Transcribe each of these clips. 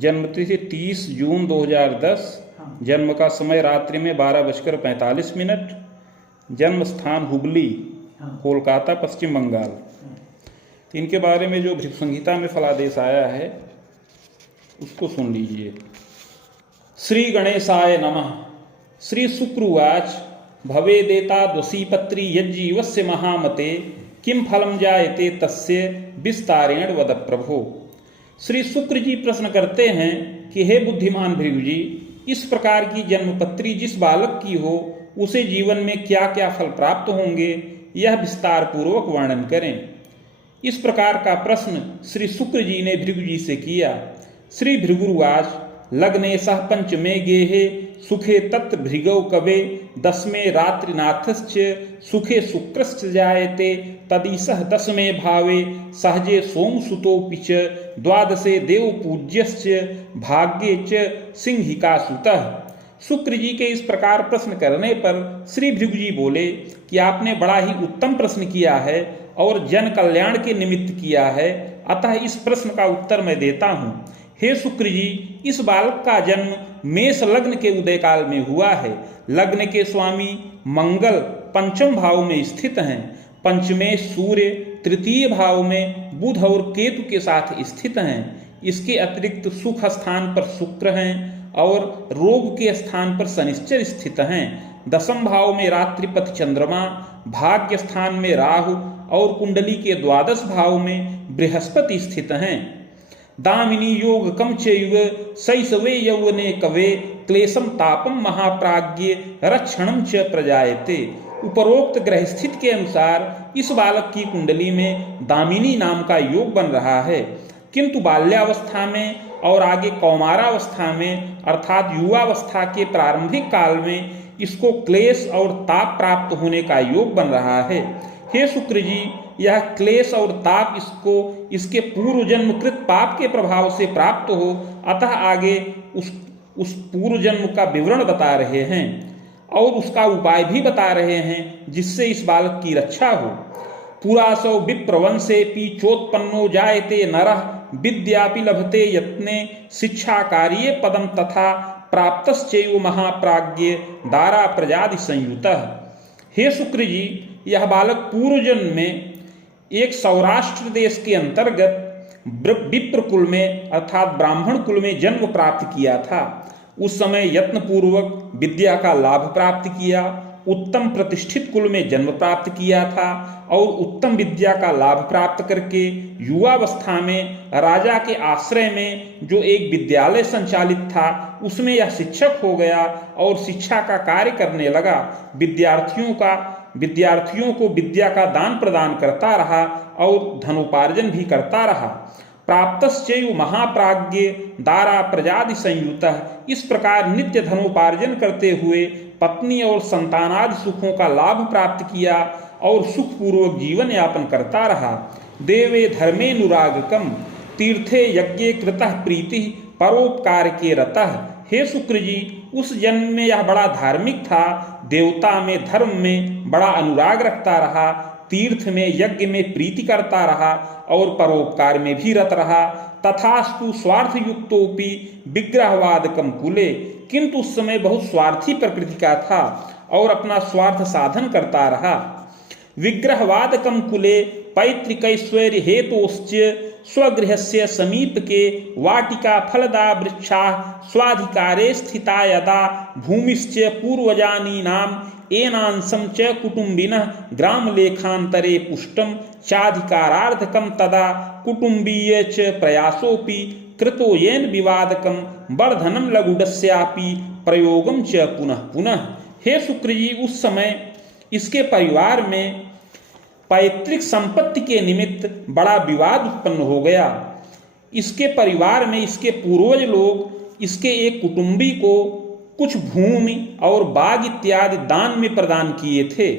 जन्मतिथि 30 जून 2010। जन्म का समय रात्रि में 12:45। जन्म स्थान हुबली, कोलकाता, पश्चिम बंगाल। तो इनके बारे में जो भृगु संहिता में फलादेश आया है उसको सुन लीजिए। श्री गणेशाय नमः। श्री शुक्र उवाच भवेदेताद्वसीपत्री यज्जीवस्य महामते किम फलम जायते तस्य विस्तारेण वद प्रभो। श्री शुक्र जी प्रश्न करते हैं कि हे बुद्धिमान भृगु जी, इस प्रकार की जन्मपत्री जिस बालक की हो उसे जीवन में क्या क्या फल प्राप्त होंगे, यह विस्तार पूर्वक वर्णन करें। इस प्रकार का प्रश्न श्री शुक्र जी ने भृगु जी से किया। श्री भृगुरुवाच लग्ने सह पंचमे गेहे सुखे तत्र भृगौ कवे दसमे रात्रिनाथश्च सुखे शुक्रश्च जायते तदीसह दसमे भावे सहजे सोमसुतोऽपि च द्वादशे देवपूज्यश्च भाग्ये च सिंहिकासुतः। शुक्र जी के इस प्रकार प्रश्न करने पर श्री भृगु जी बोले कि आपने बड़ा ही उत्तम प्रश्न किया है और जन कल्याण के निमित्त किया है, अतः इस प्रश्न का उत्तर मैं देता हूँ। हे शुक्र जी, इस बालक का जन्म मेष लग्न के उदय काल में हुआ है। लग्न के स्वामी मंगल पंचम भाव में स्थित हैं। पंचमे सूर्य, तृतीय भाव में बुध और केतु के साथ स्थित हैं। इसके अतिरिक्त सुख स्थान पर शुक्र हैं और रोग के स्थान पर शनिश्चर स्थित हैं। दसम भाव में रात्रिपति चंद्रमा, भाग्य स्थान में राहु और कुंडली के द्वादश भाव में बृहस्पति स्थित हैं। दामिनी योग कम चैव शैशवे यौवने कवे क्लेशम तापम महाप्राज्ञ रक्षणम च प्रजायते। उपरोक्त ग्रह स्थिति के अनुसार इस बालक की कुंडली में दामिनी नाम का योग बन रहा है, किंतु बाल्यावस्था में और आगे कौमारावस्था में अर्थात युवावस्था के प्रारंभिक काल में इसको क्लेश और ताप प्राप्त होने का योग बन रहा है। हे शुक्र जी, यह क्लेश और ताप इसको इसके पूर्व जन्मकृत पाप के प्रभाव से प्राप्त हो, अतः आगे उस पूर्व जन्म का विवरण बता रहे हैं और उसका उपाय भी बता रहे हैं जिससे इस बालक की रक्षा हो। पुरासौ विप्रवंशे पीचोत्पन्नो जायते नरः विद्यापि लभते यत्ने शिक्षा कार्ये पदम तथा प्राप्तश्चैव महाप्राज्ञ दारा प्रजादि संयुतः। हे शुक्र जी, यह बालक पूर्व जन्म में एक सौराष्ट्र देश के अंतर्गत विप्र कुल में अर्थात ब्राह्मण कुल में जन्म प्राप्त किया था। उस समय यत्न पूर्वक विद्या का लाभ प्राप्त किया, उत्तम प्रतिष्ठित कुल में जन्म प्राप्त किया था और उत्तम विद्या का लाभ प्राप्त करके युवावस्था में राजा के आश्रय में जो एक विद्यालय संचालित था उसमें यह शिक्षक हो गया और शिक्षा का कार्य करने लगा। विद्यार्थियों को विद्या का दान प्रदान करता रहा और धनोपार्जन भी करता रहा। प्राप्तश्चैव महाप्राज्ञ दारा प्रजादि संयुतः। इस प्रकार नित्य धनोपार्जन करते हुए पत्नी और संतानादि सुखों का लाभ प्राप्त किया और सुखपूर्वक जीवन यापन करता रहा। देवे धर्मेनुरागकम तीर्थे यज्ञे कृतः प्रीति परोपकार के रतः। हे शुक्र जी, उस जन्म में यह बड़ा धार्मिक था, देवता में धर्म में बड़ा अनुराग रखता रहा, तीर्थ में यज्ञ में प्रीति करता रहा और परोपकार में भी रत रहा। तथास्तु स्वार्थ युक्तोपि विग्रहवादकम कुले, किंतु उस समय बहुत स्वार्थी प्रकृति का था और अपना स्वार्थ साधन करता रहा। विग्रहवादकम कुले पैतृकैश्वर्य हेतोश्च स्वगृहस्य समीप के वाटिका फलदा वृक्षा स्वाधिकारे स्थिता यदा भूमिश्च पूर्वजानीनाम एनांसं च कुटुंबिनः ग्राम लेखांतरे पुष्टम चाधिकारार्थकम तदा कुटुंबीय च प्रयासोपि कृतो येन विवादकम वर्धनम लघुडस्यापि प्रयोगम च पुनः पुनः। हे शुक्र जी, उस समय इसके परिवार में पैतृक संपत्ति के निमित्त बड़ा विवाद उत्पन्न हो गया। इसके परिवार में इसके पूर्वज लोग इसके एक कुटुंबी को कुछ भूमि और बाग इत्यादि दान में प्रदान किए थे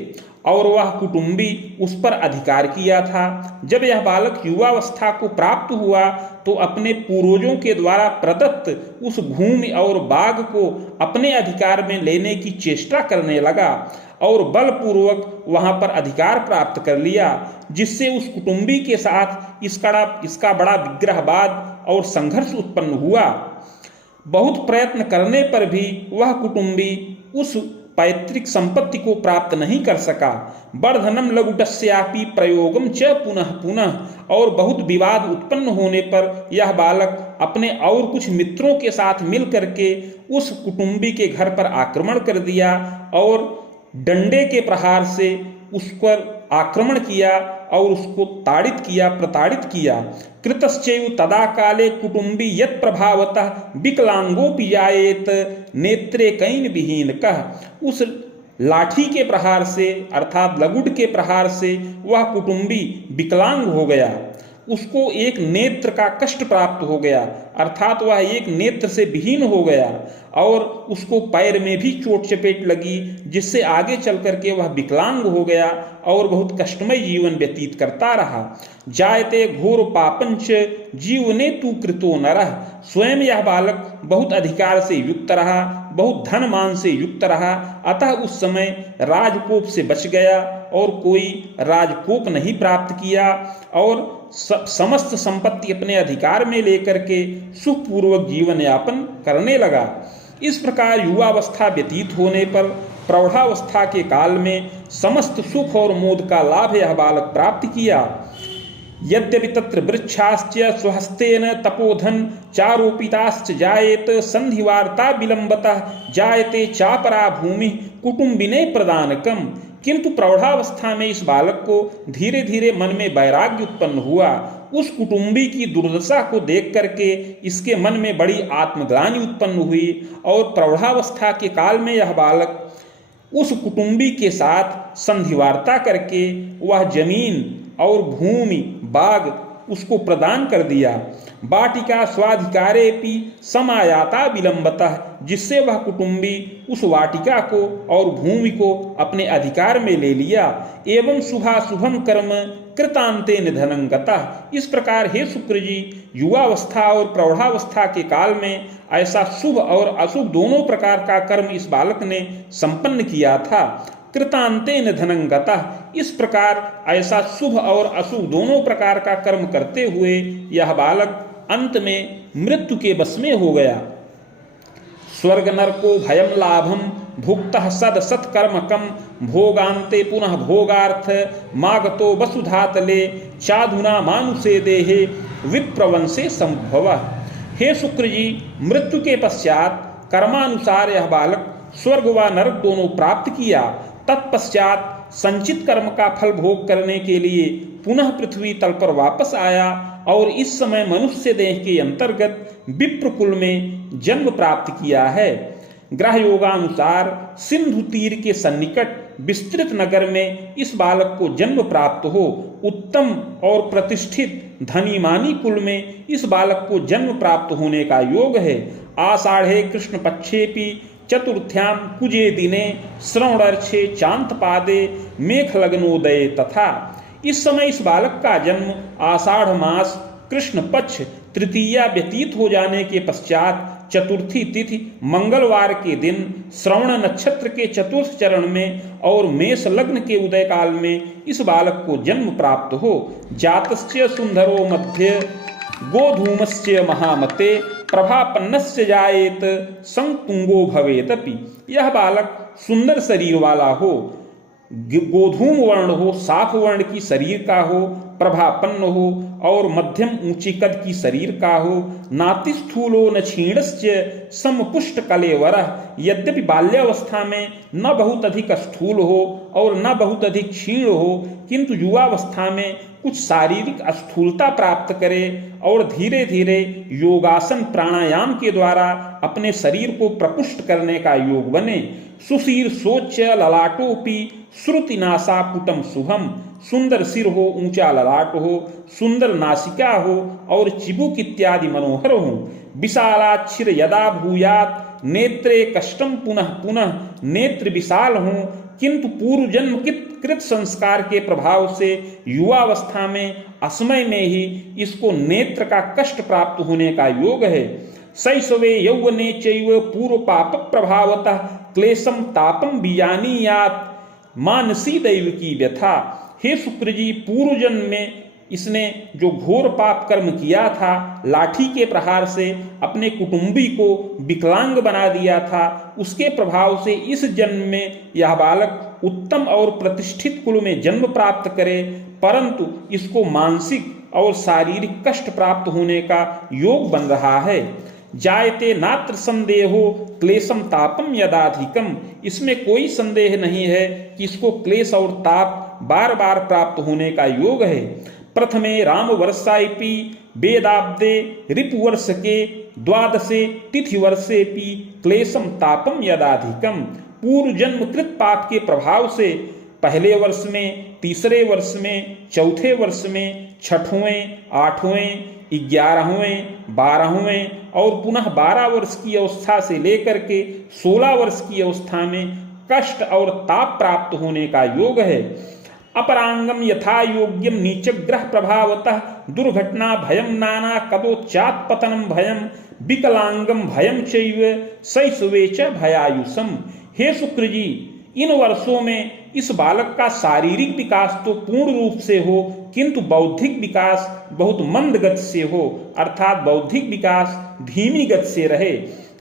और वह कुटुंबी उस पर अधिकार किया था। जब यह बालक युवावस्था को प्राप्त हुआ तो अपने पूर्वजों के द्वारा प्रदत्त उस भूमि और बाग को अपने अधिकार में लेने की चेष्टा करने लगा और बलपूर्वक वहां पर अधिकार प्राप्त कर लिया, जिससे उस कुटुंबी के साथ इसका बड़ा विग्रहवाद और संघर्ष उत्पन्न हुआ। बहुत प्रयत्न करने पर भी वह कुटुंबी उस पैतृक संपत्ति को प्राप्त नहीं कर सका। वर्धनम लघुटस्यापि प्रयोगम च पुनः पुनः, और बहुत विवाद उत्पन्न होने पर यह बालक अपने और कुछ मित्रों के साथ मिल करके उस कुटुंबी के घर पर आक्रमण कर दिया और डंडे के प्रहार से उस पर आक्रमण किया और उसको ताड़ित किया, प्रताड़ित किया। कृतश्चैव तदा काले कुटुंबी यत् प्रभावतः विकलांगोपि जायेत नेत्रे कैन विहीन कह, उस लाठी के प्रहार से अर्थात लगुड के प्रहार से वह कुटुंबी विकलांग हो गया, उसको एक नेत्र का कष्ट प्राप्त हो गया, अर्थात वह एक नेत्र से विहीन हो गया और उसको पैर में भी चोट चपेट लगी, जिससे आगे चल करके वह विकलांग हो गया और बहुत कष्टमय जीवन व्यतीत करता रहा। जायते घोर पापंच जीवने तू कृतो नरः, स्वयं यह बालक बहुत अधिकार से युक्त रहा, बहुत धन मान से युक्त रहा, अतः उस समय राजकोप से बच गया और कोई राजकोप नहीं प्राप्त किया और समस्त संपत्ति अपने अधिकार में लेकर के सुखपूर्वक जीवन यापन करने लगा। इस प्रकार युवावस्था व्यतीत होने पर प्रौढ़ावस्था के काल में समस्त सुख और मोद का लाभ यह बालक प्राप्त किया। यद्यपि तत्र वृक्षाश्च स्वहस्तेन तपोधन चारोपिताश्च जायेत संधिवार्ता विलंबतः जायते चापरा भूमि कुटुंबिने प्रदानकम, किंतु प्रौढ़ावस्था में इस बालक को धीरे धीरे मन में वैराग्य उत्पन्न हुआ। उस कुटुंबी की दुर्दशा को देख करके इसके मन में बड़ी आत्मग्लानि उत्पन्न हुई और प्रौढ़ावस्था के काल में यह बालक उस कुटुंबी के साथ संधिवार्ता करके वह जमीन और भूमि बाग उसको प्रदान कर दिया। वाटिका स्वाधिकारेपि समायाता विलंबतः, जिससे वह कुटुंबी उस वाटिका को और भूमि को अपने अधिकार में ले लिया। एवं शुभाशुभम कर्म कृतांते निधनं गतः, इस प्रकार हे शुक्र जी युवावस्था और प्रौढ़ावस्था के काल में ऐसा शुभ और अशुभ दोनों प्रकार का कर्म इस बालक ने संपन्न किया था। कृतांते निधनं गतः, इस प्रकार ऐसा शुभ और अशुभ दोनों प्रकार का कर्म करते हुए यह बालक अंत में मृत्यु के वश में हो गया। स्वर्ग नरको भयम लाभम भुक्तः सद सत्कर्मकम भोगान्ते पुनः भोगार्थ मागतो वसुधातले चाधुना मानुषे देहे विप्रवंशे संभवः। हे शुक्र जी, मृत्यु के पश्चात कर्मानुसार यह बालक स्वर्ग व नरक दोनों प्राप्त किया। तत्पश्चात संचित कर्म का फल भोग करने के लिए पुनः पृथ्वी तल पर वापस आया और इस समय मनुष्य देह के अंतर्गत विप्र कुल में जन्म प्राप्त किया है। ग्रह योगानुसार सिंधु तीर के सन्निकट विस्तृत नगर में इस बालक को जन्म प्राप्त हो। उत्तम और प्रतिष्ठित धनी मानी कुल में इस बालक को जन्म प्राप्त होने का योग है। आषाढ़े कृष्ण पक्षेपि चतुर्थ्याम कुजे दिने श्रवणर्षे चांतपादे मेघ लग्नोदय तथा, इस समय इस बालक का जन्म आषाढ़ मास कृष्ण पक्ष तृतीया व्यतीत हो जाने के पश्चात चतुर्थी तिथि मंगलवार के दिन श्रवण नक्षत्र के चतुर्थ चरण में और मेष लग्न के उदय काल में इस बालक को जन्म प्राप्त हो। जातस्य सुंदरो मध्य गोधूमस्य महामते प्रभापन्नस्य जायेत संतुंगो भवेतपि, यह बालक सुंदर शरीर वाला हो, गोधूम वर्ण हो, साफ वर्ण की शरीर का हो, प्रभापन्न हो और मध्यम ऊंची कद की शरीर का हो। नातिस्थूलो न क्षीणस्य समपुष्ट कलेवरः, यद्यपि बाल्यावस्था में न बहुत अधिक स्थूल हो और न बहुत अधिक क्षीण हो, किंतु युवावस्था में कुछ शारीरिक स्थूलता प्राप्त करे और धीरे धीरे योगासन प्राणायाम के द्वारा अपने शरीर को प्रपुष्ट करने का योग बने। सुशीर सोच ललाटोपि श्रुति नासा पुटम शुभम, सुंदर सिर हो, ऊंचा ललाट हो, सुंदर नासिका हो और चिबुक इत्यादि मनोहर हो। विशालाक्षिर यदा भूयात नेत्रे कष्टम पुनः पुनः, नेत्र विशाल हो किंतु पूर्व जन्म कृत संस्कार के प्रभाव से युवावस्था में असमय में ही इसको नेत्र का कष्ट प्राप्त होने का योग है। शैशवे यौवने चैव पूर्व पाप प्रभावतः क्लेशम तापम बीजानीयात मानसी दैव की व्यथा। हे शुक्र जी, पूर्व जन्म में इसने जो घोर पाप कर्म किया था, लाठी के प्रहार से अपने कुटुंबी को विकलांग बना दिया था, उसके प्रभाव से इस जन्म में यह बालक उत्तम और प्रतिष्ठित कुल में जन्म प्राप्त करे, परंतु इसको मानसिक और शारीरिक कष्ट प्राप्त होने का योग बन रहा है। जायते नात्र संदेहो क्लेशम तापम यदाधिकम, इसमें कोई संदेह नहीं है कि इसको क्लेश और ताप बार बार प्राप्त होने का योग है। प्रथमे राम वर्षापि वेदाब्दे रिपुवर्ष के द्वादशे तिथि वर्षेपि क्लेशम तापम यदाधिकम, पूर्व जन्म कृत पाप के प्रभाव से पहले वर्ष में, तीसरे वर्ष में, चौथे वर्ष में, छठवें, आठवें, 11वें, 12वें और पुनः 12 वर्ष की अवस्था से लेकर के 16 वर्ष की अवस्था में कष्ट और ताप प्राप्त होने का योग है। अपरांगम यथा योग्यम नीचग्रह प्रभावतः दुर्घटना भयम नाना कदोच्चात पतनम भयम विकलांगम भयम चैव शैशवे च भयायुषम। हे शुक्र जी, इन वर्षों में इस बालक का शारीरिक विकास तो पूर्ण रूप से हो, किंतु बौद्धिक विकास बहुत मंद गति से हो, अर्थात बौद्धिक विकास धीमी गति से रहे।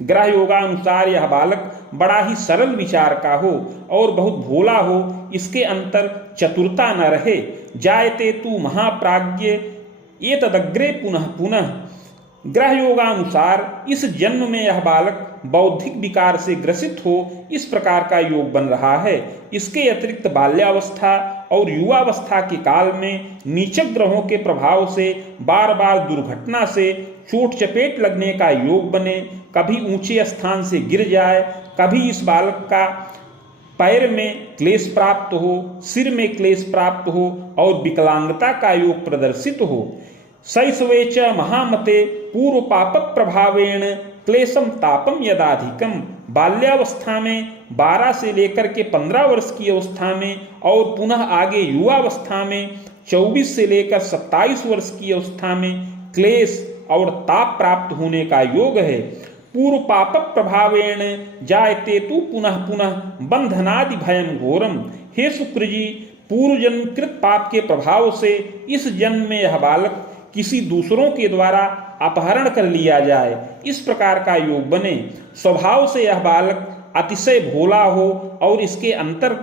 ग्रह योगानुसार यह बालक बड़ा ही सरल विचार का हो और बहुत भोला हो, इसके अंतर चतुरता न रहे। जायते तू महाप्राज्ञ एतदग्रे पुनः पुनः, ग्रह योगानुसार इस जन्म में यह बालक बौद्धिक विकार से ग्रसित हो, इस प्रकार का योग बन रहा है। इसके अतिरिक्त बाल्यावस्था और युवावस्था के काल में नीचक ग्रहों के प्रभाव से बार बार दुर्घटना से चोट चपेट लगने का योग बने, कभी ऊंचे स्थान से गिर जाए, कभी इस बालक का पैर में क्लेश प्राप्त हो, सिर में क्लेश प्राप्त हो और विकलांगता का योग प्रदर्शित हो। शैशवे च महामते पूर्व पाप प्रभावेण क्लेशम तापम यदाधिकम, बाल्यावस्था में 12 से लेकर के 15 वर्ष की अवस्था में और पुनः आगे युवावस्था में 24 से लेकर 27 वर्ष की अवस्था में क्लेश और ताप प्राप्त होने का योग है। पूर्व पाप प्रभावेण जायते तु पुनः पुनः बंधनादि भयम घोरम। हे शुक्र जी, पूर्व जन्म कृत पाप के प्रभाव से इस जन्म में यह बालक किसी दूसरों के द्वारा अपहरण कर लिया जाए, इस प्रकार का योग बने। स्वभाव से यह बालक अतिशय भोला हो और इसके अंतर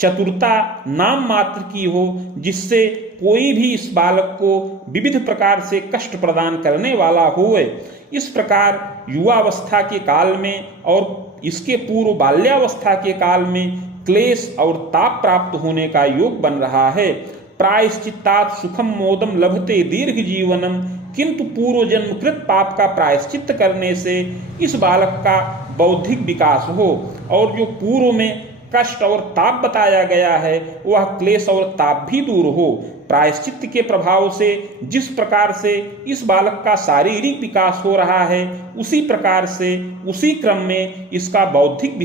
चतुरता नाम मात्र की हो, जिससे कोई भी इस बालक को विविध प्रकार से कष्ट प्रदान करने वाला होए। इस प्रकार युवावस्था के काल में और इसके पूर्व बाल्यावस्था के काल में क्लेश और ताप प्राप्त होने का योग बन रहा है। प्रायश्चित्तात् सुखम मोदम लभते दीर्घ जीवनम, किंतु पूर्व जन्म कृत पाप का प्रायश्चित्त करने से इस बालक का बौद्धिक विकास हो और जो पूर्व में कष्ट और ताप बताया गया है वह क्लेश और ताप भी दूर हो। प्रायश्चित्त के प्रभाव से जिस प्रकार से इस बालक का शारीरिक विकास हो रहा है, उसी प्रकार से उसी क्रम में इसका बौद्धिक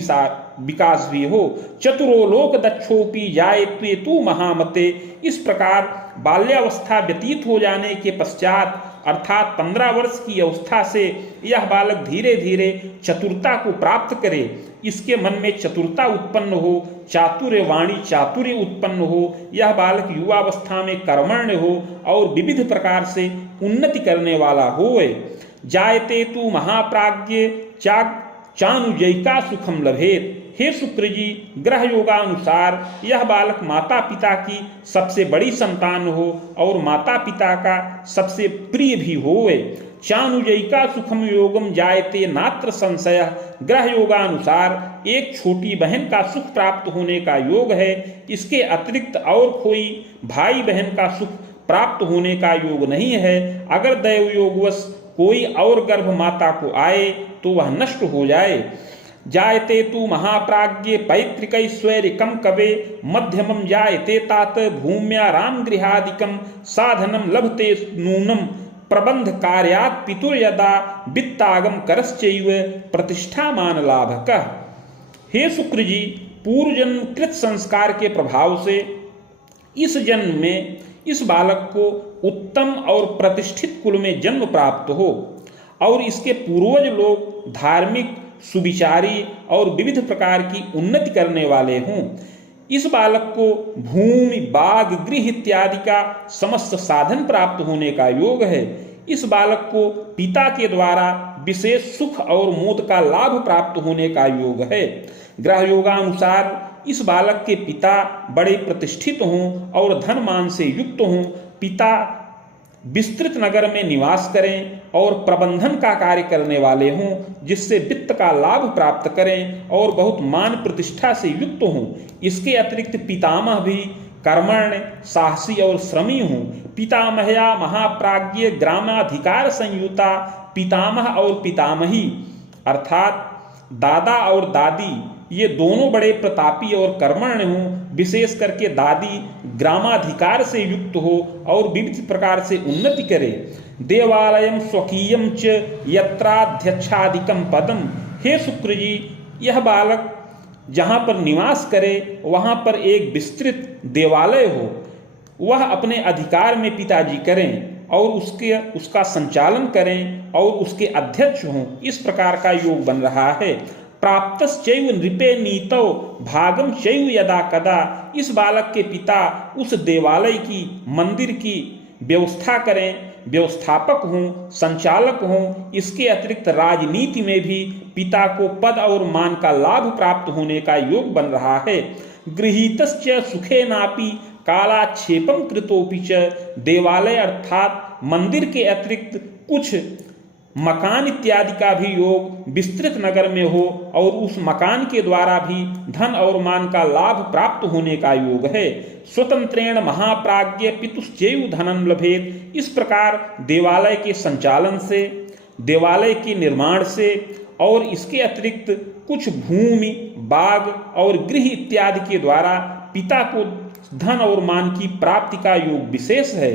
विकास भी हो। चतुरो लोक दक्षोपि जायते तु महामते, इस प्रकार बाल्यावस्था व्यतीत हो जाने के पश्चात अर्थात 15 वर्ष की अवस्था से यह बालक धीरे धीरे चतुरता को प्राप्त करे, इसके मन में चतुरता उत्पन्न हो, चातुर्य वाणी चातुर्य उत्पन्न हो, यह बालक युवावस्था में कर्मण्य हो और विविध प्रकार से उन्नति करने वाला होए। जायते तु महाप्राज्ञ चानुजयिका सुखम लभेत। हे शुक्र जी, ग्रह योगानुसार यह बालक माता पिता की सबसे बड़ी संतान हो और माता पिता का सबसे प्रिय भी होए। चानुजयिका सुखम योगम जायते नात्र संशय, ग्रह योगानुसार एक छोटी बहन का सुख प्राप्त होने का योग है। इसके अतिरिक्त और कोई भाई बहन का सुख प्राप्त होने का योग नहीं है। अगर दैव योगवश कोई और गर्भ माता को आए तो वह नष्ट हो जाए। जायते तु महाप्राज्ञे पैतृकैश्वर्यकं कवे मध्यमं जायते तात भूम्या राम गृहादिकं साधनं लभते नूनं प्रबंध कार्यात् पितुर्यदा वित्तागम करश्चैव प्रतिष्ठामान लाभकः। हे शुक्र जी, पूर्व जन्म कृत संस्कार के प्रभाव से इस जन्म में इस बालक को उत्तम और प्रतिष्ठित कुल में जन्म प्राप्त हो और इसके पूर्वज लोग धार्मिक, सुविचारी और विविध प्रकार की उन्नति करने वाले हों। इस बालक को भूमि, बाग, गृह इत्यादि का समस्त साधन प्राप्त होने का योग है। इस बालक को पिता के द्वारा विशेष सुख और मोद का लाभ प्राप्त होने का योग है। ग्रह योगानुसार इस बालक के पिता बड़े प्रतिष्ठित हों और धन मान से युक्त हों, पिता विस्तृत नगर में निवास करें और प्रबंधन का कार्य करने वाले हों, जिससे वित्त का लाभ प्राप्त करें और बहुत मान प्रतिष्ठा से युक्त हों। इसके अतिरिक्त पितामह भी कर्मण्य, साहसी और श्रमी हों। पितामहया महाप्राज्ञ ग्रामाधिकार संयुता, पितामह और पितामही अर्थात दादा और दादी ये दोनों बड़े प्रतापी और कर्मण्य हों। विशेष करके दादी ग्रामाधिकार से युक्त हो और विविध प्रकार से उन्नति करे। देवालयम स्वकीयम च यत्राध्यक्षाधिकम पदम। हे शुक्र जी, यह बालक जहाँ पर निवास करे वहाँ पर एक विस्तृत देवालय हो, वह अपने अधिकार में पिताजी करें और उसका संचालन करें और उसके अध्यक्ष हों। इस प्रकार का योग बन रहा है। प्राप्तश्चैव नृपे नीतौ भागम चैव यदा कदा। इस बालक के पिता उस देवालय की, मंदिर की व्यवस्था करें, व्यवस्थापक हों, संचालक हों। इसके अतिरिक्त राजनीति में भी पिता को पद और मान का लाभ प्राप्त होने का योग बन रहा है। गृहीतश्च सुखेनापि कालाक्षेपम कृतोपि च। देवालय अर्थात मंदिर के अतिरिक्त कुछ मकान इत्यादि का भी योग विस्तृत नगर में हो और उस मकान के द्वारा भी धन और मान का लाभ प्राप्त होने का योग है। स्वतंत्रेण महाप्राज्ञ पितुश्चैव धनं लभेत। इस प्रकार देवालय के संचालन से, देवालय के निर्माण से और इसके अतिरिक्त कुछ भूमि, बाग और गृह इत्यादि के द्वारा पिता को धन और मान की प्राप्ति का योग विशेष है।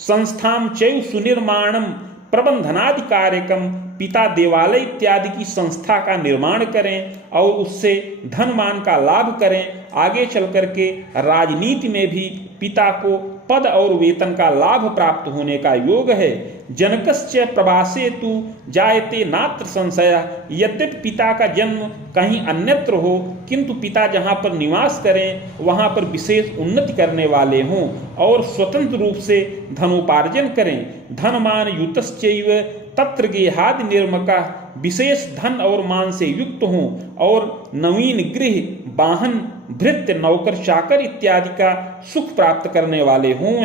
संस्थाम चैव सुनिर्माणम प्रबंधनादि कार्यक्रम। पिता देवालय इत्यादि की संस्था का निर्माण करें और उससे धन मान का लाभ करें। आगे चल करके राजनीति में भी पिता को पद और वेतन का लाभ प्राप्त होने का योग है। जनकस्य प्रवासे तु जायते नात्र संशय। यद्यपि पिता का जन्म कहीं अन्यत्र हो, किंतु पिता जहाँ पर निवास करें वहाँ पर विशेष उन्नति करने वाले हों और स्वतंत्र रूप से धनोपार्जन करें। धनमान युतश्चैव तत्र गेहादि निर्मका। विशेष धन और मान से युक्त हों और नवीन गृह, वाहन, भृत्य, नौकर चाकर इत्यादि का सुख प्राप्त करने वाले हों।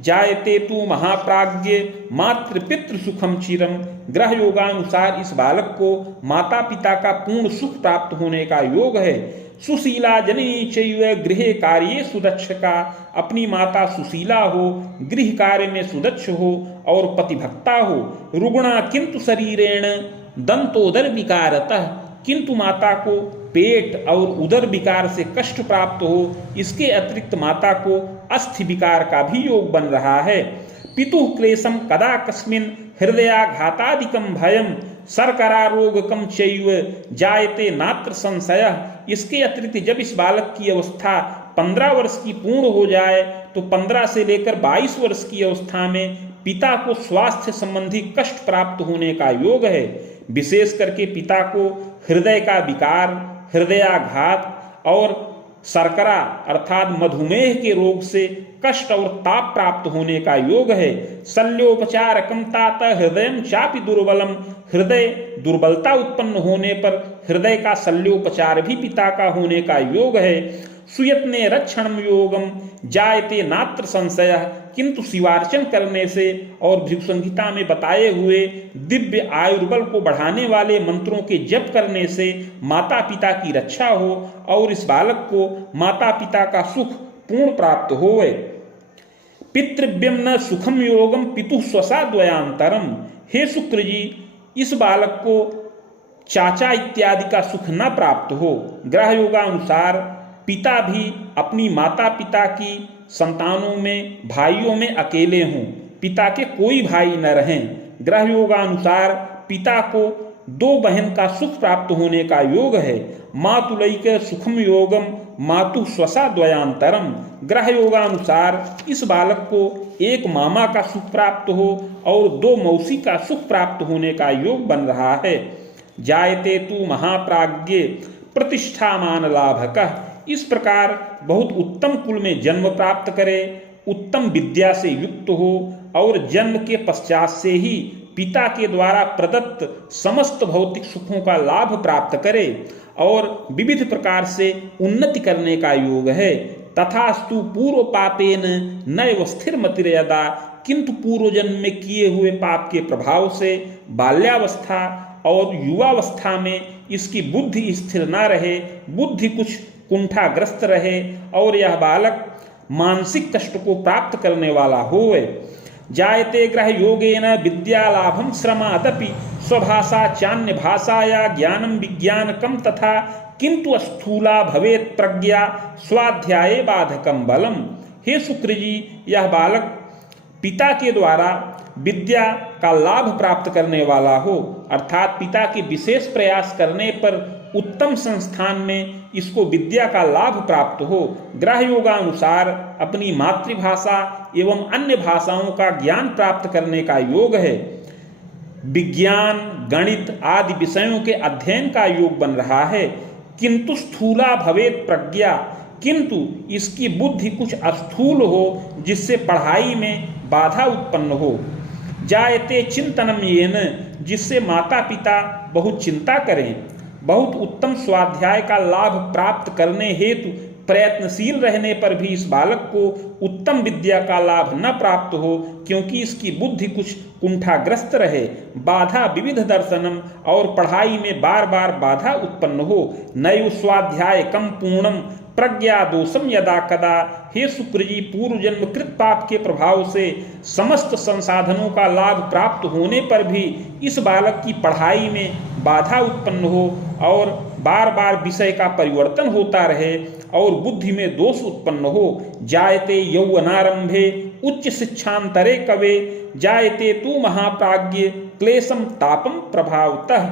जायते तु महाप्राज्ञ मातृ पितृ सुखम चिरम। ग्रह योगानुसार इस बालक को माता पिता का पूर्ण सुख प्राप्त होने का योग है। सुशीला जननी चैव गृह कार्ये सुदक्ष का। अपनी माता सुशीला हो, गृह कार्य में सुदक्ष हो और पतिभक्ता हो। रुग्णा किंतु शरीरेण दंतोदर विकारतः। किंतु माता को पेट और उदर विकार से कष्ट प्राप्त हो। इसके अतिरिक्त माता को अस्थि विकार का भी योग बन रहा है। पितुः क्लेशम कदा कस्मिन् हृदयाघातादिकं भयम शर्करा रोगकम चैव जायते नात्र संशयः। इसके अतिरिक्त जब इस बालक की अवस्था 15 वर्ष की पूर्ण हो जाए तो 15 से लेकर 22 वर्ष की अवस्था में पिता को स्वास्थ्य संबंधी कष्ट प्राप्त होने का योग है। विशेष करके पिता को हृदय का विकार, हृदयाघात और शर्करा अर्थात मधुमेह के रोग से कष्ट और ताप प्राप्त होने का योग है। शल्योपचारकम तात हृदयम चापि दुर्बलम। हृदय दुर्बलता उत्पन्न होने पर हृदय का शल्योपचार भी पिता का होने का योग है। सुयत्ने रक्षणम योगम जायते नात्र संशय। किंतु शिवार्चन करने से और भृगु संहिता में बताए हुए दिव्य आयुर्बल को बढ़ाने वाले मंत्रों के जप करने से माता पिता की रक्षा हो और इस बालक को माता पिता का सुख पूर्ण प्राप्त होवे। पितृव्यम न सुखम योगम पितु स्वसा द्वयांतरम। हे शुक्र जी, इस बालक को चाचा इत्यादि का सुख न प्राप्त हो। ग्रह योगानुसार पिता भी अपनी माता पिता की संतानों में, भाइयों में अकेले हों, पिता के कोई भाई न रहें। ग्रह योगानुसार पिता को 2 बहन का सुख प्राप्त होने का योग है। मातुलैक सुखम योगम मातु स्वसा द्वयांतरम। ग्रह योगानुसार इस बालक को 1 मामा का सुख प्राप्त हो और 2 मौसी का सुख प्राप्त होने का योग बन रहा है। जायते तु महाप्राज्ञे प्रतिष्ठामान लाभकः। इस प्रकार बहुत उत्तम कुल में जन्म प्राप्त करे, उत्तम विद्या से युक्त हो और जन्म के पश्चात से ही पिता के द्वारा प्रदत्त समस्त भौतिक सुखों का लाभ प्राप्त करे और विविध प्रकार से उन्नति करने का योग है। तथास्तु पूर्व पापेन नैव स्थिर मतिर्यदा, किंतु पूर्व जन्म में किए हुए पाप के प्रभाव से बाल्यावस्था और युवावस्था में इसकी बुद्धि स्थिर न रहे, बुद्धि कुछ कुंठाग्रस्त रहे और यह बालक मानसिक कष्ट को प्राप्त करने वाला होवे। जायते ग्रह योगेन विद्यालाभम श्रमादपि स्वभाषा चान्य भाषाया ज्ञानम विज्ञानकम तथा किंतु स्थूला भवेत प्रज्ञा स्वाध्याये बाधकम बलम। हे शुक्र जी, यह बालक पिता के द्वारा विद्या का लाभ प्राप्त करने वाला हो, अर्थात पिता के विशेष प्रयास करने पर उत्तम संस्थान में इसको विद्या का लाभ प्राप्त हो, ग्रह योगानुसार अपनी मातृभाषा एवं अन्य भाषाओं का ज्ञान प्राप्त करने का योग है, विज्ञान गणित आदि विषयों के अध्ययन का योग बन रहा है। किंतु स्थूला भवेत प्रज्ञा, किंतु इसकी बुद्धि कुछ अस्थूल हो जिससे पढ़ाई में बाधा उत्पन्न हो। जायते चिंतनम येन, जिससे माता पिता बहुत चिंता करें। बहुत उत्तम स्वाध्याय का लाभ प्राप्त करने हेतु प्रयत्नशील रहने पर भी इस बालक को उत्तम विद्या का लाभ न प्राप्त हो, क्योंकि इसकी बुद्धि कुछ कुंठाग्रस्त रहे, बाधा विविध दर्शनम और पढ़ाई में बार बार बाधा उत्पन्न हो। नैव स्वाध्याय कम पूर्णम प्रज्ञा दोषम यदा कदा। हे शुक्र जी, पूर्व जन्म कृत पाप के प्रभाव से समस्त संसाधनों का लाभ प्राप्त होने पर भी इस बालक की पढ़ाई में बाधा उत्पन्न हो और बार बार विषय का परिवर्तन होता रहे और बुद्धि में दोष उत्पन्न हो। जायते यौवनारंभे उच्च शिक्षांतरे कवे, जायते तू महाप्राज्ञ क्लेशम तापम प्रभावतः।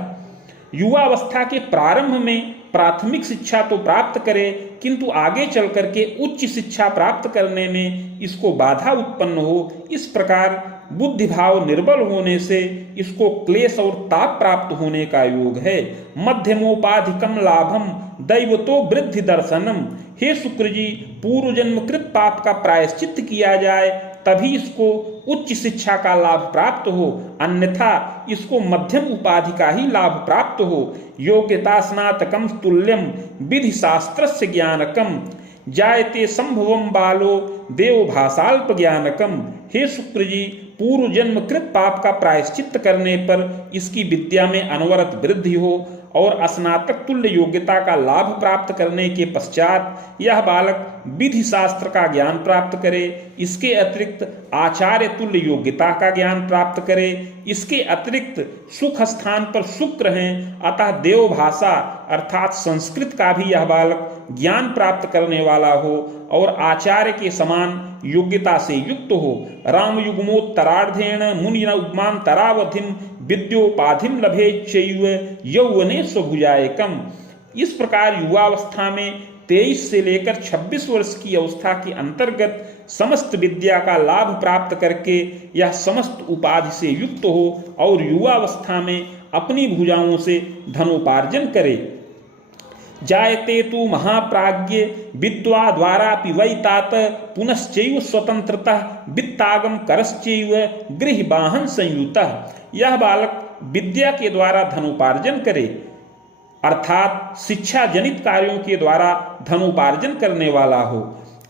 युवावस्था के प्रारंभ में प्राथमिक शिक्षा तो प्राप्त करे, किंतु आगे चल करके उच्च शिक्षा प्राप्त करने में इसको बाधा उत्पन्न हो। इस प्रकार बुद्धि भाव निर्बल होने से इसको क्लेश और ताप प्राप्त होने का योग है। मध्यमोपाधिकम लाभम दैवतो वृद्धि दर्शनम। हे शुक्र जी, पूर्व जन्म कृत पाप का प्रायश्चित्त किया जाए तभी इसको उच्च शिक्षा का लाभ प्राप्त हो, अन्यथा इसको मध्यम उपाधि का ही लाभ प्राप्त हो। योग्यता स्नातकम तुल्यम विधि शास्त्रस्य ज्ञानकम, जायते संभवम बालो देव भाषाल्प ज्ञानकम। हे शुक्र जी, पूर्व जन्म कृत पाप का प्रायश्चित्त करने पर इसकी विद्या में अनवरत वृद्धि हो और स्नातक तुल्य योग्यता का लाभ प्राप्त करने के पश्चात यह बालक विधि शास्त्र का ज्ञान प्राप्त करे। इसके अतिरिक्त आचार्य तुल्य योग्यता का ज्ञान प्राप्त करे। इसके अतिरिक्त सुख स्थान पर शुक्र हैं, अतः देव भाषा अर्थात संस्कृत का भी यह बालक ज्ञान प्राप्त करने वाला हो और आचार्य के समान योग्यता से युक्त हो। राम युग्मोत्तरार्धेण मुनिना उपमांतरावधिम विद्योपाधिम लभे चैव यौवने स्वभुजायकम। इस प्रकार युवावस्था में 23 से लेकर 26 वर्ष की अवस्था के अंतर्गत समस्त विद्या का लाभ प्राप्त करके यह समस्त उपाधि से युक्त हो और युवावस्था में अपनी भुजाओं से धनोपार्जन करे। जायते तु महाप्राज्ञ विद्वा द्वारा पिवैतात पुनश्चैव स्वतंत्रतः वित्तागम करश्चैव गृह वाहन संयुतः। यह बालक विद्या के द्वारा धनोपार्जन करे, अर्थात शिक्षा जनित कार्यों के द्वारा धनोपार्जन करने वाला हो,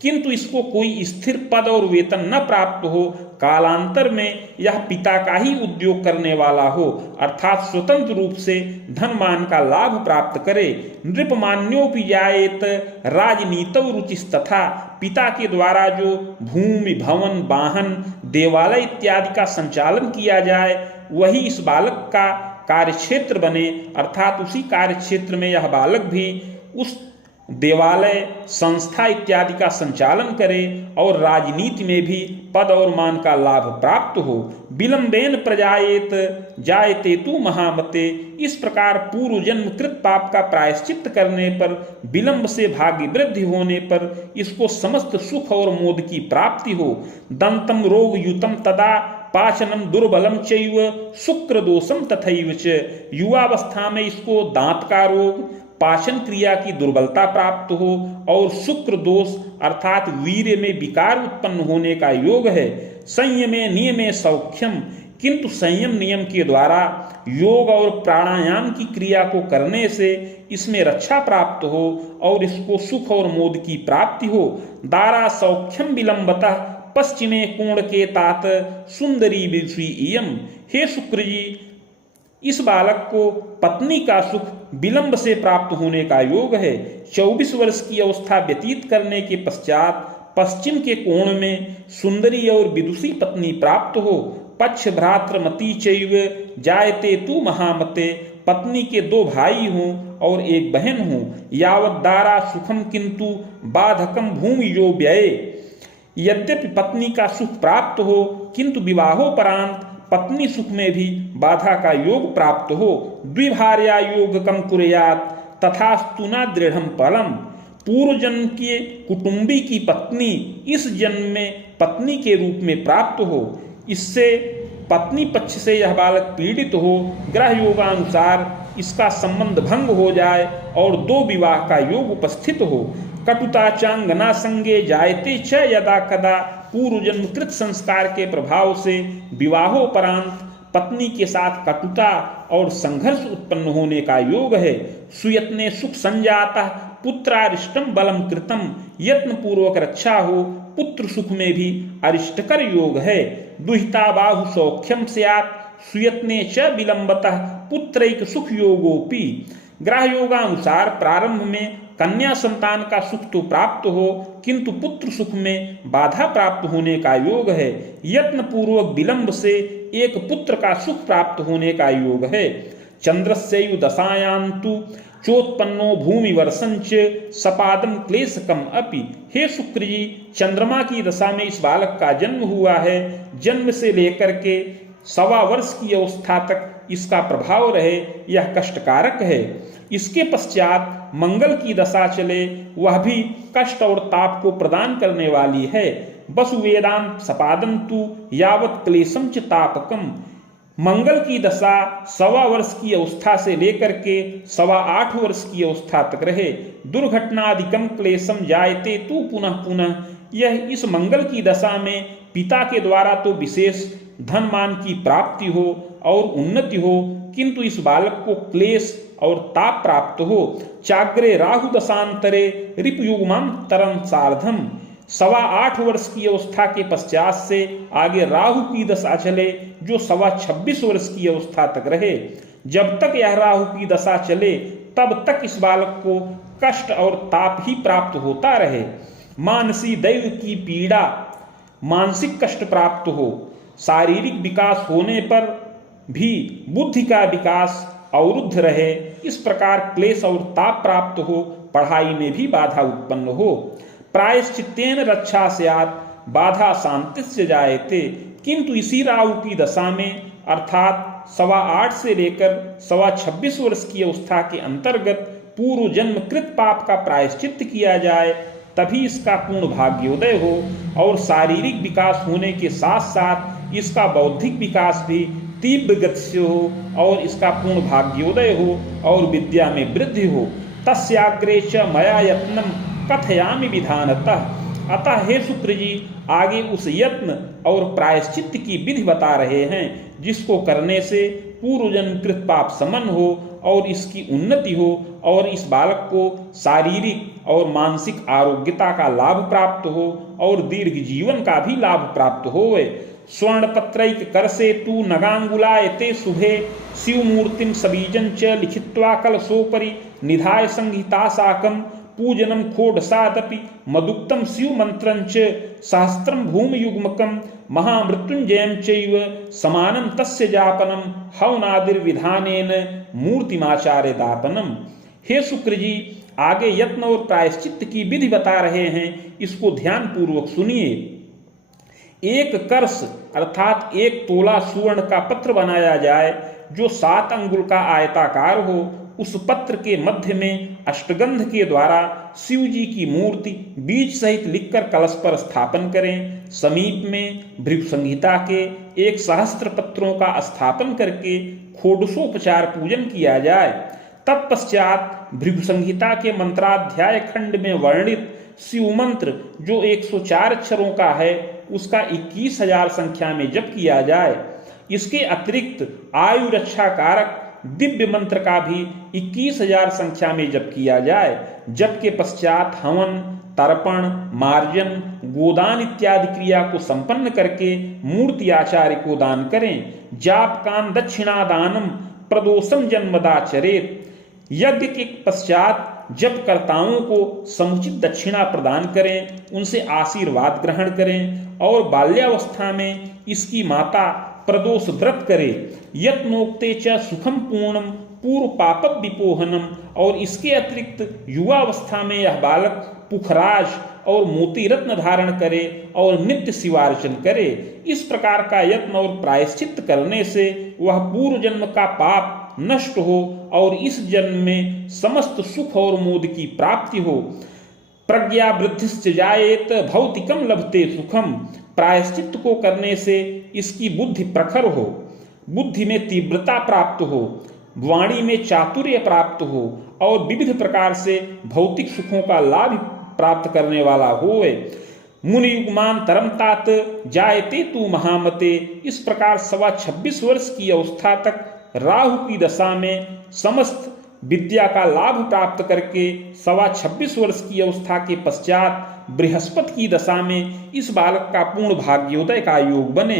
किंतु इसको कोई स्थिर पद और वेतन न प्राप्त हो। कालांतर में यह पिता का ही उद्योग करने वाला हो, अर्थात स्वतंत्र रूप से धनमान का लाभ प्राप्त करे। नृपमान्योपि जायेत राजनीतव रुचिस्तथा। पिता के द्वारा जो भूमि भवन वाहन देवालय इत्यादि का संचालन किया जाए वही इस बालक का कार्यक्षेत्र बने, अर्थात उसी कार्यक्षेत्र में यह बालक भी उस देवालय संस्था इत्यादि का संचालन करे और राजनीति में भी पद और मान का लाभ प्राप्त हो। विलंबेन प्रजायेत जायते तु महामते। इस प्रकार पूर्व जन्म कृत पाप का प्रायश्चित्त करने पर विलंब से भाग्य वृद्धि होने पर इसको समस्त सुख और मोद की प्राप्ति हो। दंतम रोग युतम तदा पाचनम दुर्बलम चैव शुक्र दोषम तथैव च। युवावस्था में इसको दांत का रोग, पाचन क्रिया की दुर्बलता प्राप्त हो और शुक्र दोष अर्थात वीर्य में विकार उत्पन्न होने का योग है। संयमे नियमे सौख्यम, किंतु संयम नियम के द्वारा योग और प्राणायाम की क्रिया को करने से इसमें रक्षा प्राप्त हो और इसको सुख और मोद की प्राप्ति हो। दारा सौख्यम विलंबतः पश्चिमे कोण के तात सुंदरी विषी इयम। हे शुक्र जी, इस बालक को पत्नी का सुख विलंब से प्राप्त होने का योग है। 24 वर्ष की अवस्था व्यतीत करने के पश्चात पश्चिम के कोण में सुंदरी और विदुषी पत्नी प्राप्त हो। पक्ष भ्रातृमती चैव जायते तू महामते, पत्नी के 2 भाई हों और 1 बहन हो। यावत दारा सुखम किंतु बाधकम भूमि यो व्यय, यद्यपि पत्नी का सुख प्राप्त हो किंतु विवाहोपरांत पत्नी सुख में भी बाधा का योग प्राप्त हो। द्विभार्या योग कम कुर्यात तथास्तु न दृढ़म फलम, पूर्व जन्म के कुटुंबी की पत्नी इस जन्म में पत्नी के रूप में प्राप्त हो, इससे पत्नी पक्ष से यह बालक पीड़ित हो, ग्रह योगानुसार इसका संबंध भंग हो जाए और 2 विवाह का योग उपस्थित हो। कटुता चांगना संगे जायते च यदा कदा, पूर्व जन्म कृत संस्कार के प्रभाव से विवाहोपरांत पत्नी के साथ कटुता और संघर्ष उत्पन्न होने का योग है। सुयत्ने सुख संजाता पुत्रारिष्टम बलम कृतम, यत्न पूर्वक रक्षा हो पुत्र सुख में भी अरिष्टकर योग है। दुहिता बाहु सौख्यम स्यात् सुयत्ने च विलंबतः पुत्रैक सुख योगोपि, ग्रह योगानुसार प्रारंभ में कन्या संतान का सुख तो प्राप्त हो किंतु पुत्र सुख में बाधा प्राप्त होने का योग है। यत्न पूर्वक विलंब से एक पुत्र का सुख प्राप्त होने का योग है। चंद्रस्यैव दशायां तु चोत्पन्नो भूमि वर्षंच सपादम क्लेशकम अपि। हे शुक्र जी, चंद्रमा की दशा में इस बालक का जन्म हुआ है। जन्म से लेकर के 1.25 वर्ष की अवस्था तक इसका प्रभाव रहे, यह कष्टकारक है। इसके पश्चात मंगल की दशा चले, वह भी कष्ट और ताप को प्रदान करने वाली है। वसुवेदांत सपादंतु यावत क्लेशम च तापकम, मंगल की दशा 1.25 वर्ष की अवस्था से लेकर के 8.25 वर्ष की अवस्था तक रहे। दुर्घटनादिकम क्लेशम जायते तू पुनः पुनः, यह इस मंगल की दशा में पिता के द्वारा तो विशेष धन मान की प्राप्ति हो और उन्नति हो, किंतु इस बालक को क्लेश और ताप प्राप्त हो। चाग्रे राहु दशांतरे रिपुयुग्मं तरम सार्धम, 8.25 वर्ष की अवस्था के पश्चात से आगे राहु की दशा चले जो 26 वर्ष की अवस्था तक रहे। जब तक यह राहु की दशा चले तब तक इस बालक को कष्ट और ताप ही प्राप्त होता रहे। मानसी दैव की पीड़ा, मानसिक कष्ट प्राप्त हो। शारीरिक विकास होने पर भी बुद्धि का विकास अवरुद्ध रहे, इस प्रकार क्लेश और ताप प्राप्त हो, पढ़ाई में भी बाधा उत्पन्न हो। प्रायश्चित्तेन रक्षा स्यात् बाधा शांतिस्य जायते, किंतु इसी राहु की दशा में अर्थात 8.25 से लेकर 26 वर्ष की अवस्था के अंतर्गत पूर्व जन्म कृत पाप का प्रायश्चित्त किया जाए, तभी इसका पूर्ण भाग्योदय हो और शारीरिक विकास होने के साथ साथ इसका बौद्धिक विकास भी तीव्र गति से हो और इसका पूर्ण भाग्योदय हो और विद्या में वृद्धि हो। तस्याग्रे च मया यत्नम कथयामि विधानतः, अतः हे शुक्र जी, आगे उस यत्न और प्रायश्चित्त की विधि बता रहे हैं जिसको करने से पूर्व जन्म कृत पाप समन हो और इसकी उन्नति हो और इस बालक को शारीरिक और मानसिक आरोग्यता का लाभ प्राप्त हो और दीर्घ जीवन का भी लाभ प्राप्त होवे। स्वर्ण पत्रैक करसे तू नगांगुलायते शुभे, शिव मूर्तिम सबीजं च लिखित्वा कलशोपरि निधाय संहिता साकम, पूजनम खोडसादपि मदुक्तम शिव मंत्रं च सहस्त्रम भूमि युग्मकम, महामृत्युंजयं चैव समानं तस्य जापनम, हवनादिर्विधानेन मूर्तिमाचार्य दापनम। हे शुक्र जी, आगे यत्न और प्रायश्चित्त की विधि बता रहे हैं, इसको ध्यान पूर्वक सुनिए। 1 कर्ष अर्थात 1 तोला सुवर्ण का पत्र बनाया जाए जो 7 अंगुल का आयताकार हो। उस पत्र के मध्य में अष्टगंध के द्वारा शिव जी की मूर्ति बीज सहित लिखकर कलश पर स्थापन करें। समीप में भृगु संहिता के 1 सहस्त्र पत्रों का स्थापन करके खोडशोपचार पूजन किया जाए। तत्पश्चात भृगु संहिता के मंत्राध्याय खंड में वर्णित शिव मंत्र जो 104 अक्षरों का है उसका 21,000 संख्या में जप किया जाए। इसके अतिरिक्त आयु रक्षा कारक दिव्य मंत्र का भी 21,000 संख्या में जप किया जाए। जप के पश्चात हवन, तर्पण, मार्जन, गोदान इत्यादि क्रिया को संपन्न करके मूर्ति आचार्य को दान करें। जाप कान दक्षिणा दानम प्रदोषम जन्मदाचरेत। यज्ञ के पश्चात जपकर्ताओं को समुचित दक्षिणा प्रदान करें, उनसे आशीर्वाद ग्रहण करें और बाल्यावस्था में इसकी माता प्रदोष व्रत करे। यत्नोक्ते च सुखम पूर्णम पूर्व पाप विपोहनम। और इसके अतिरिक्त युवावस्था में यह बालक पुखराज और मोती रत्न धारण करे और नित्य शिवार्चन करे। इस प्रकार का यत्न और प्रायश्चित करने से वह पूर्व जन्म का पाप नष्ट हो और इस जन्म में समस्त सुख और मोद की प्राप्ति हो। प्रज्ञा वृद्धिश्च जायेत भौतिकम लभते सुखम। प्रायश्चित को करने से इसकी बुद्धि प्रखर हो, बुद्धि में तीव्रता प्राप्त हो, वाणी में चातुर्य प्राप्त हो और विविध प्रकार से भौतिक सुखों का लाभ प्राप्त करने वाला होवे। मुनि युगमान तरम तात जायते तू महामते। इस प्रकार 26 वर्ष की अवस्था तक राहु की दशा में समस्त विद्या का लाभ प्राप्त करके 26 वर्ष की अवस्था के पश्चात बृहस्पति की दशा में इस बालक का पूर्ण भाग्योदय का योग बने।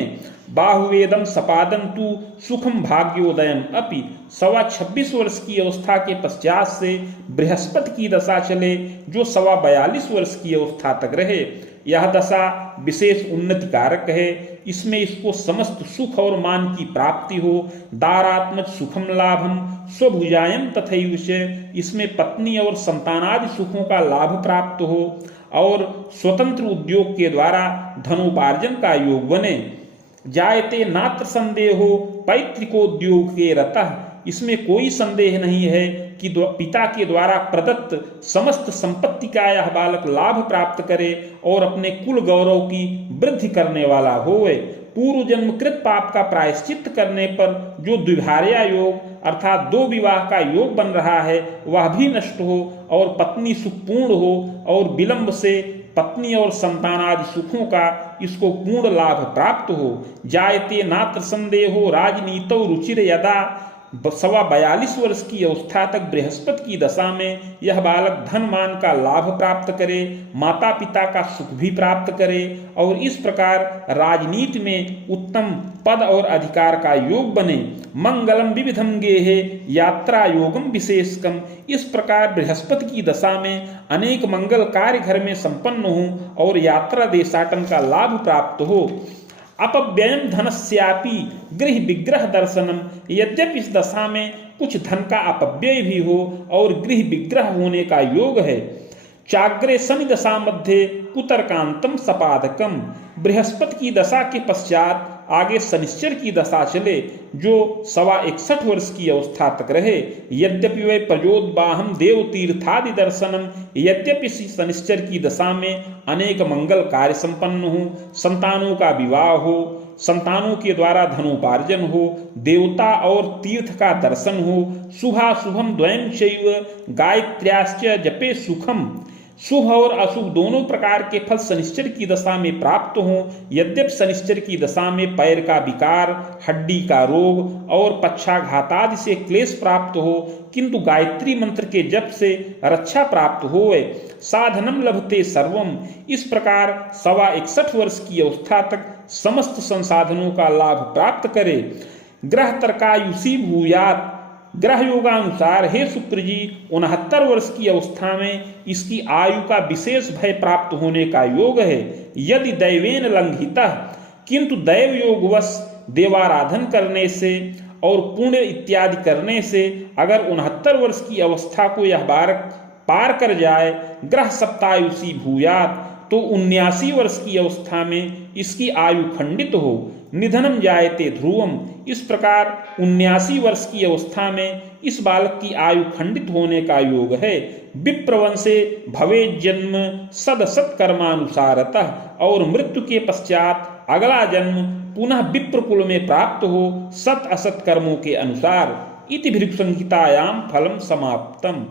बाहुवेदम सपादन तू सुखम भाग्योदयम अपि। 26 वर्ष की अवस्था के पश्चात से बृहस्पति की दशा चले जो 42 वर्ष की अवस्था तक रहे। यह दशा विशेष उन्नति कारक है। इसमें इसको समस्त सुख और मान की प्राप्ति हो। दारात्मज सुखम लाभम स्वभुजायम तथैव च। इसमें पत्नी और संतानादि सुखों का लाभ प्राप्त हो और स्वतंत्र उद्योग के द्वारा धनोपार्जन का योग बने। जायते नात्र संदेहो पैतृकोद्योग के रतः। इसमें कोई संदेह नहीं है कि पिता के द्वारा प्रदत्त समस्त संपत्ति का यह बालक लाभ प्राप्त करे और अपने कुल गौरव की वृद्धि करने वाला होवे। पूर्व जन्मकृत पाप का प्रायश्चित करने पर जो द्विभार्या योग अर्थात 2 विवाह का योग बन रहा है वह भी नष्ट हो और पत्नी सुखपूर्ण हो और विलंब से पत्नी और संतानादि सुखों का इसको पूर्ण लाभ प्राप्त हो। जायते नात्र संदेहो राजनीतौ रुचिर यदा। 42 वर्ष की अवस्था तक बृहस्पति की दशा में यह बालक धन मान का लाभ प्राप्त करे, माता पिता का सुख भी प्राप्त करे और इस प्रकार राजनीति में उत्तम पद और अधिकार का योग बने। मंगलम विविधम गेहे यात्रा योगम विशेषकम। इस प्रकार बृहस्पति की दशा में अनेक मंगल कार्य घर में संपन्न हो और यात्रा देशाटन का लाभ प्राप्त हो। अपव्ययम धनस्यापि गृह विग्रह दर्शनम। यद्यपि इस दशा में कुछ धन का अपव्यय भी हो और गृह विग्रह होने का योग है। चाग्रे शनि दशा मध्य कुतर्कांतम सपादकम। बृहस्पति की दशा के पश्चात आगे शनिश्चर की दशा चले जो 61 वर्ष की अवस्था तक रहे। यद्यपि वे प्रजोदबाहम देव तीर्थादि दर्शनम। यद्यपि शनिश्चर की दशा में अनेक मंगल कार्य संपन्न हो, संतानों का विवाह हो, संतानों के द्वारा धनोपार्जन हो, देवता और तीर्थ का दर्शन हो, शुभाशुभम द्वयं चैव गायत्र्याश्च जपे सुखम। शुभ और अशुभ दोनों प्रकार के फल शनिश्चर की दशा में प्राप्त हों। यद्यपि शनिश्चर की दशा में पैर का विकार, हड्डी का रोग और पक्षाघात आदि से क्लेश प्राप्त हो, किंतु गायत्री मंत्र के जप से रक्षा प्राप्त होवे। साधनम लभते सर्वम। इस प्रकार 61 वर्ष की अवस्था तक समस्त संसाधनों का लाभ प्राप्त करे। ग्रह तर्कायुषी भूयात। ग्रह योगानुसार हे शुक्र जी 69 वर्ष की अवस्था में इसकी आयु का विशेष भय प्राप्त होने का योग है। यदि दैवेन लंघितः। किंतु दैव योगवश देवाराधन करने से और पुण्य इत्यादि करने से अगर 69 वर्ष की अवस्था को यह बालक पार कर जाए, ग्रह सप्तायुषी भूयात, तो 79 वर्ष की अवस्था में इसकी आयु खंडित हो। निधनम जायते ध्रुवम। इस प्रकार 79 वर्ष की अवस्था में इस बालक की आयु खंडित होने का योग है। विप्रवंशे भवे जन्म सद सत कर्मानुसारतः। और मृत्यु के पश्चात अगला जन्म पुनः विप्र कुल में प्राप्त हो सत असत कर्मों के अनुसार। इति भृगु संहितायां फलम समाप्तम।